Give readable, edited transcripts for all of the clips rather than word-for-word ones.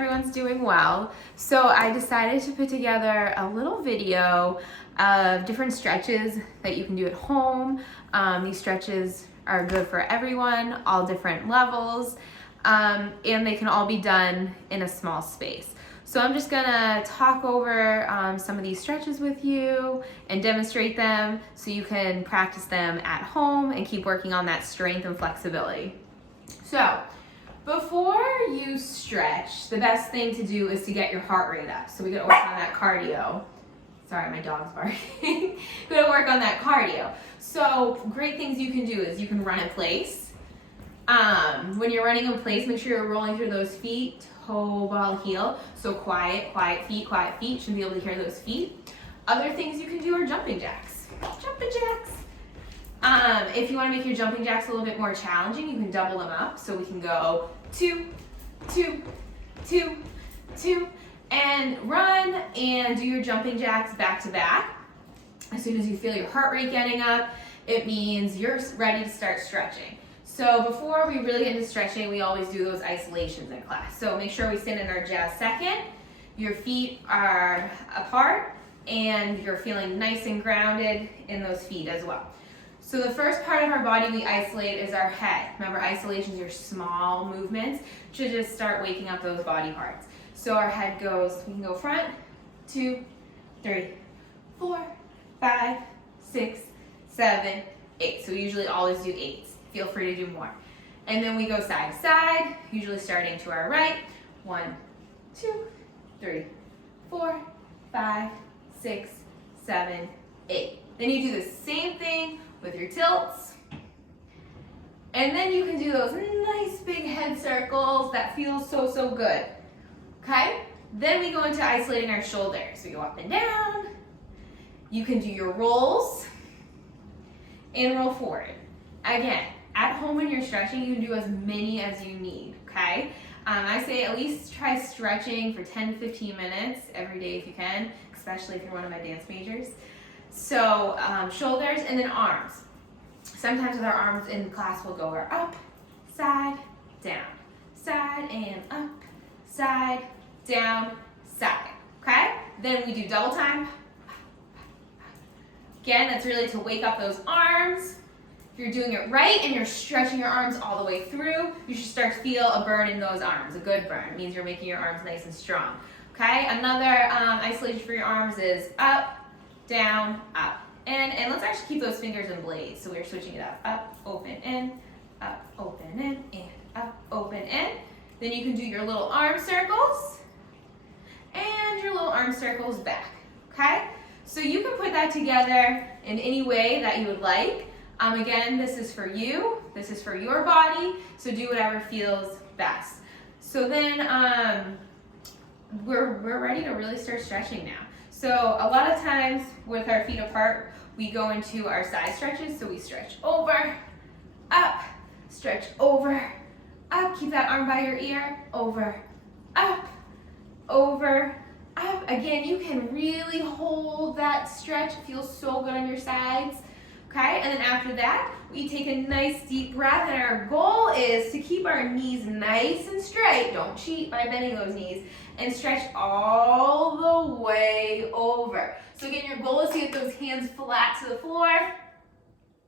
everyone's doing well. So I decided to put together a little video of different stretches that you can do at home. These stretches are good for everyone, all different levels, and they can all be done in a small space. So I'm just gonna talk over some of these stretches with you and demonstrate them so you can practice them at home and keep working on that strength and flexibility. So before you stretch, the best thing to do is to get your heart rate up. So we gotta work on that cardio. Sorry, my dog's barking. Gotta work on that cardio. So great things you can do is you can run in place. When you're running in place, make sure you're rolling through those feet, toe, ball, heel. So quiet feet, quiet feet. You should be able to hear those feet. Other things you can do are jumping jacks. Jumping jacks. If you want to make your jumping jacks a little bit more challenging, you can double them up. So we can go 2, 2, 2, 2, and run and do your jumping jacks back to back. As soon as you feel your heart rate getting up, it means you're ready to start stretching. So before we really get into stretching, we always do those isolations in class. So make sure we stand in our jazz second. Your feet are apart and you're feeling nice and grounded in those feet as well. So the first part of our body we isolate is our head. Remember, isolations are small movements to just start waking up those body parts. So our head goes, we can go front, 2, 3, 4, 5, 6, 7, 8. So we usually always do 8s. Feel free to do more. And then we go side to side, usually starting to our right. 1, 2, 3, 4, 5, 6, 7, 8. Then you do the same thing with your tilts. And then you can do those nice big head circles that feel so good. Okay? Then we go into isolating our shoulders. We go up and down. You can do your rolls and roll forward. Again, at home when you're stretching, you can do as many as you need, okay? I say at least try stretching for 10 to 15 minutes every day if you can, especially if you're one of my dance majors. So shoulders and then arms. Sometimes with our arms in class we'll go up, side, down, side and up, side, down, side, okay? Then we do double time. Again, that's really to wake up those arms. If you're doing it right and you're stretching your arms all the way through, you should start to feel a burn in those arms. A good burn. It means you're making your arms nice and strong, okay? Another isolation for your arms is up, down, up. And let's actually keep those fingers in blades. So we're switching it up, open, in, up, open, in, and up, open, in. Then you can do your little arm circles and your little arm circles back, okay? So you can put that together in any way that you would like. Again, this is for you. This is for your body. So do whatever feels best. So then we're ready to really start stretching now. So a lot of times with our feet apart, we go into our side stretches. So we stretch over, up, stretch over, up. Keep that arm by your ear. Over, up, over, up. Again, you can really hold that stretch. It feels so good on your sides. Okay, and then after that, we take a nice deep breath, and our goal is to keep our knees nice and straight. Don't cheat by bending those knees, and stretch all the way over. So again, your goal is to get those hands flat to the floor.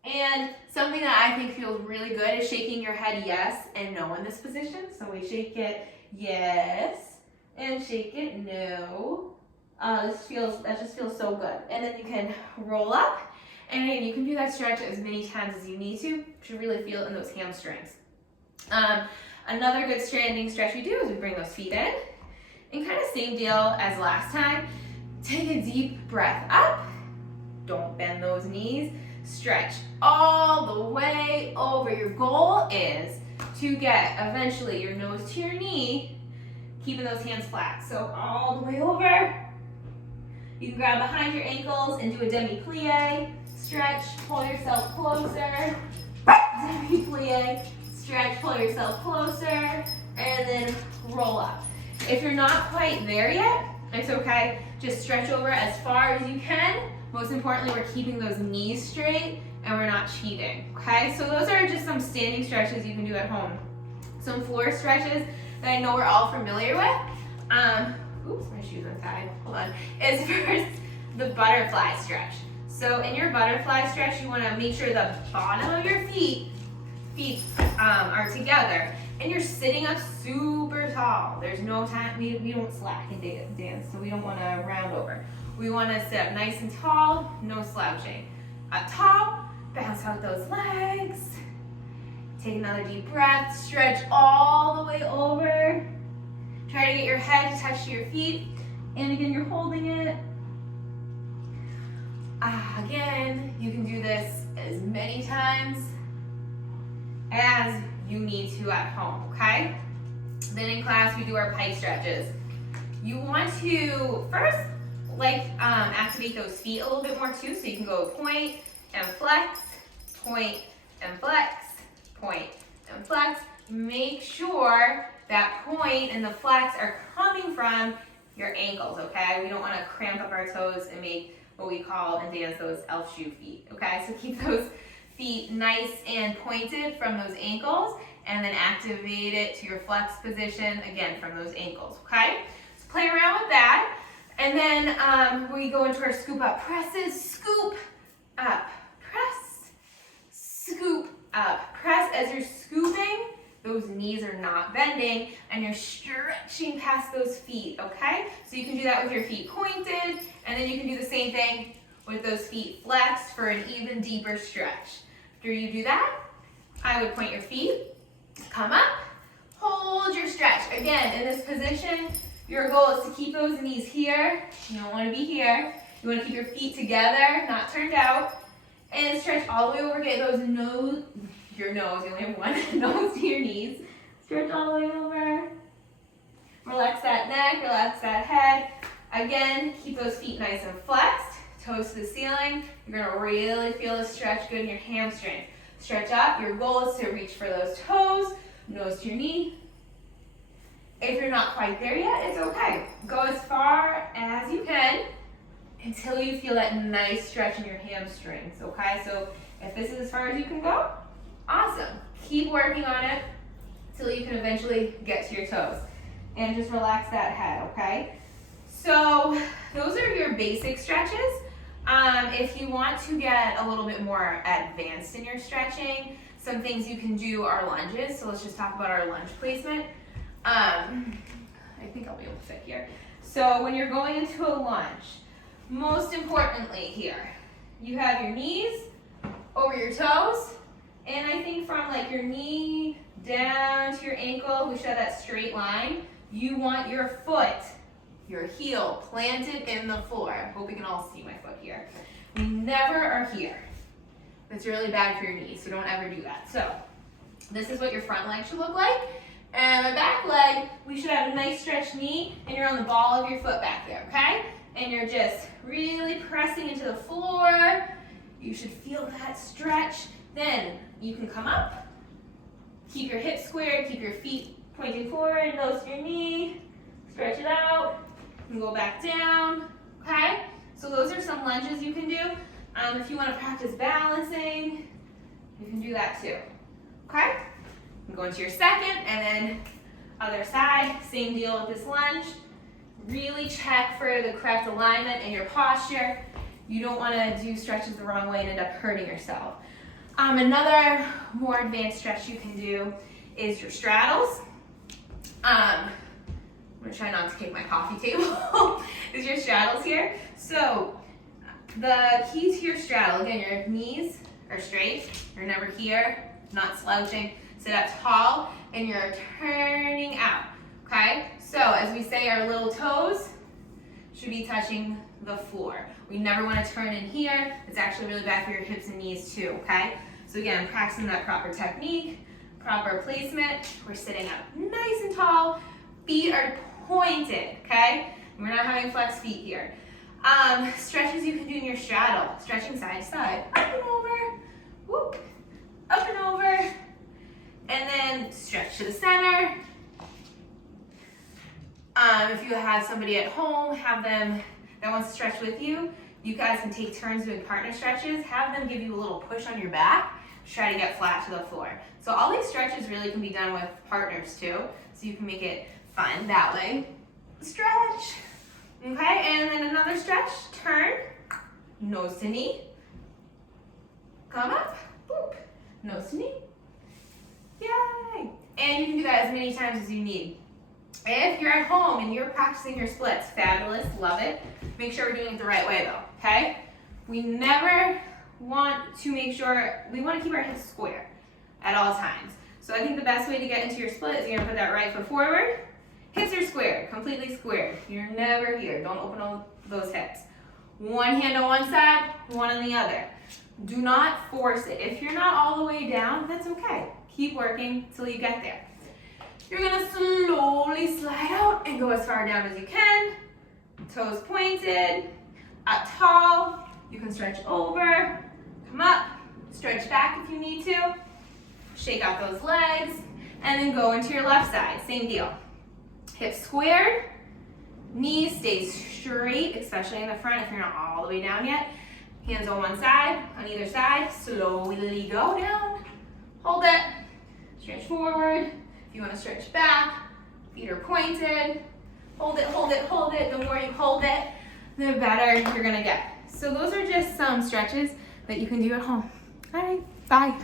And something that I think feels really good is shaking your head yes and no in this position. So we shake it yes, and shake it no. That just feels so good. And then you can roll up. And again, you can do that stretch as many times as you need to. You should really feel it in those hamstrings. Another good standing stretch we do is we bring those feet in. And kind of same deal as last time. Take a deep breath up. Don't bend those knees. Stretch all the way over. Your goal is to get eventually your nose to your knee, keeping those hands flat. So all the way over. You can grab behind your ankles and do a demi-plie. Stretch, pull yourself closer, demi-plie, stretch, pull yourself closer, and then roll up. If you're not quite there yet, it's okay. Just stretch over as far as you can. Most importantly, we're keeping those knees straight and we're not cheating, okay? So those are just some standing stretches you can do at home. Some floor stretches that I know we're all familiar with. Oops, my shoes untied. Hold on. Is first the butterfly stretch. So in your butterfly stretch, you want to make sure the bottom of your feet are together, and you're sitting up super tall. There's no time, we don't slack in dance, so we don't want to round over. We want to sit up nice and tall, no slouching. Up tall, bounce out those legs. Take another deep breath, stretch all the way over. Try to get your head to touch your feet, and again, you're holding it. Again, you can do this as many times as you need to at home, okay? Then in class, we do our pike stretches. You want to first activate those feet a little bit more too, so you can go point and flex, point and flex, point and flex. Make sure that point and the flex are coming from your ankles, okay? We don't want to cramp up our toes and make what we call in dance those elf shoe feet, okay? So keep those feet nice and pointed from those ankles, and then activate it to your flex position again from those ankles, okay? So play around with that, and then we go into our scoop up presses. Scoop up, press, scoop up, press. As you're scooping, those knees are not bending, and you're stretching past those feet, okay? So you can do that with your feet pointed, and then you can do the same thing with those feet flexed for an even deeper stretch. After you do that, I would point your feet, come up, hold your stretch. Again, in this position, your goal is to keep those knees here. You don't want to be here. You want to keep your feet together, not turned out, and stretch all the way over. Get those nose, your nose, you only have one, nose to your knees. Stretch all the way over. Relax that neck, relax that head. Again, keep those feet nice and flexed, toes to the ceiling. You're gonna really feel a stretch good in your hamstrings. Stretch up, your goal is to reach for those toes, nose to your knee. If you're not quite there yet, it's okay. Go as far as you can until you feel that nice stretch in your hamstrings, okay? So if this is as far as you can go, awesome. Keep working on it till you can eventually get to your toes. And just relax that head, okay? So those are your basic stretches. If you want to get a little bit more advanced in your stretching, some things you can do are lunges. So let's just talk about our lunge placement. I think I'll be able to fit here. So when you're going into a lunge, most importantly here, you have your knees over your toes, and I think from like your knee down to your ankle, we should have that straight line. You want your foot, your heel planted in the floor. I hope you can all see my foot here. We never are here. That's really bad for your knees, so don't ever do that. So this is what your front leg should look like. And the back leg, we should have a nice stretched knee, and you're on the ball of your foot back there, okay? And you're just really pressing into the floor. You should feel that stretch. Then you can come up, keep your hips squared, keep your feet pointing forward, nose to your knee, stretch it out, and go back down, okay? So those are some lunges you can do. If you want to practice balancing, you can do that too, okay? You go into your second, and then other side, same deal with this lunge. Really check for the correct alignment in your posture. You don't want to do stretches the wrong way and end up hurting yourself. Another more advanced stretch you can do is your straddles. I'm gonna try not to kick my coffee table. Is your straddles here. So the key to your straddle, again, your knees are straight. You're never here, not slouching. Sit up tall, and you're turning out, okay? So as we say, our little toes should be touching the floor. We never want to turn in here. It's actually really bad for your hips and knees too, okay? So again, practicing that proper technique, proper placement. We're sitting up nice and tall. Feet are pointed, okay? We're not having flex feet here. Stretches you can do in your straddle. Stretching side to side. Up and over. Whoop. Up and over. And then stretch to the center. If you have somebody at home, have them that wants to stretch with you, you guys can take turns doing partner stretches. Have them give you a little push on your back to try to get flat to the floor. So all these stretches really can be done with partners too, so you can make it fun that way. stretch. Okay, and then another stretch, turn, nose to knee, come up, boop, nose to knee, yay. And you can do that as many times as you need. If you're at home and you're practicing your splits, fabulous, love it. Make sure we're doing it the right way though, okay? We never want to make sure, we want to keep our hips square at all times. So I think the best way to get into your split is you're gonna put that right foot forward, hips are squared, completely squared. You're never here, don't open all those hips. One hand on one side, one on the other. Do not force it. If you're not all the way down, that's okay. Keep working till you get there. You're gonna slowly slide out and go as far down as you can. Toes pointed, up tall. You can stretch over, come up, stretch back if you need to. Shake out those legs, and then go into your left side. Same deal. Hips squared, knees stay straight, especially in the front if you're not all the way down yet. Hands on one side, on either side. Slowly go down. Hold it. Stretch forward. If you want to stretch back, feet are pointed. Hold it, hold it, hold it. The more you hold it, the better you're going to get. So those are just some stretches that you can do at home. All right, bye.